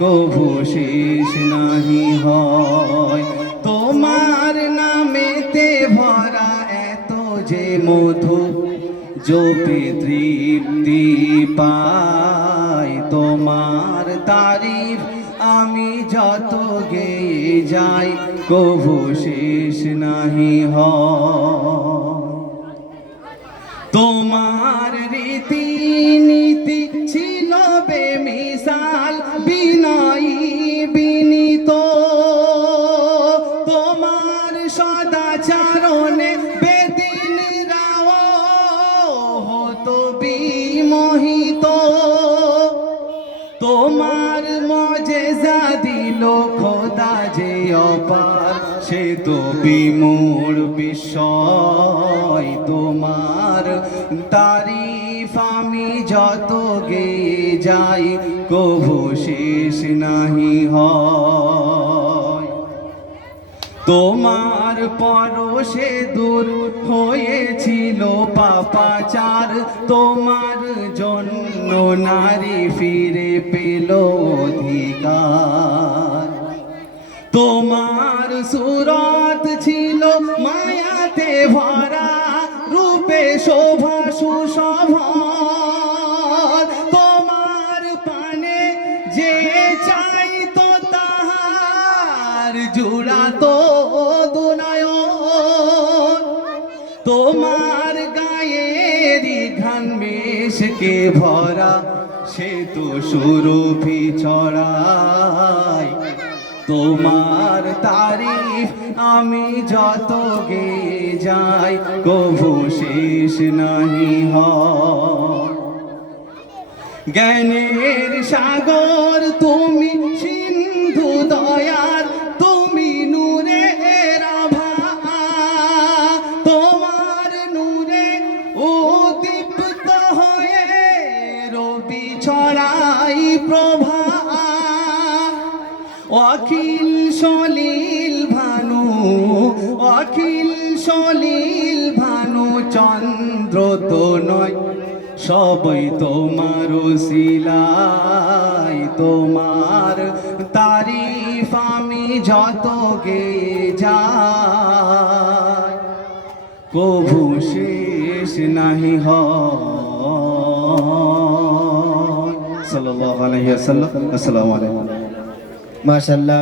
কভু শেষ নাহি হয়। তোমার নামেতে ভরা এত যে মধু, জোপে তৃপ্তি পাই। তোমার তারিফ আমি যত গে যাই কভু শেষ নাহি হয়। মজেজা দিল খোদা যে অপার, সে তো বিমূর বিষয় তোমার। তারিফ আমি যত গে যাই, কবু শেষ নাহি হয়। তোমার পরশে দূর হয়েছিল পাপাচার, তোমার জন্য নারী ফিরে পেল অধিকার। তোমার সুরত ছিল মায়াতে ভরা, রূপে শোভা সুশোভন তোমার পানে যে চাই তো তাহার জুড়া মেশকে ভরা, সে তো সুরভি ছড়ায় তোমার তারিফ আমি যত গে যাই, কভু শেষ নাহি হ জ্ঞানের সাগর তুমি ছড়াই প্রভা, অখিল সলিল ভানু, অখিল সলিল ভানু, চন্দ্র তো নয়, সবই তোমার শিলাই তোমার তারিফ আমি যত গে যাই। কভু শেষ নাহি হয় সাল্লাল্লাহু আলাইহি ওয়াসাল্লাম আসসালামু আলাইকুম মাশাল্লাহ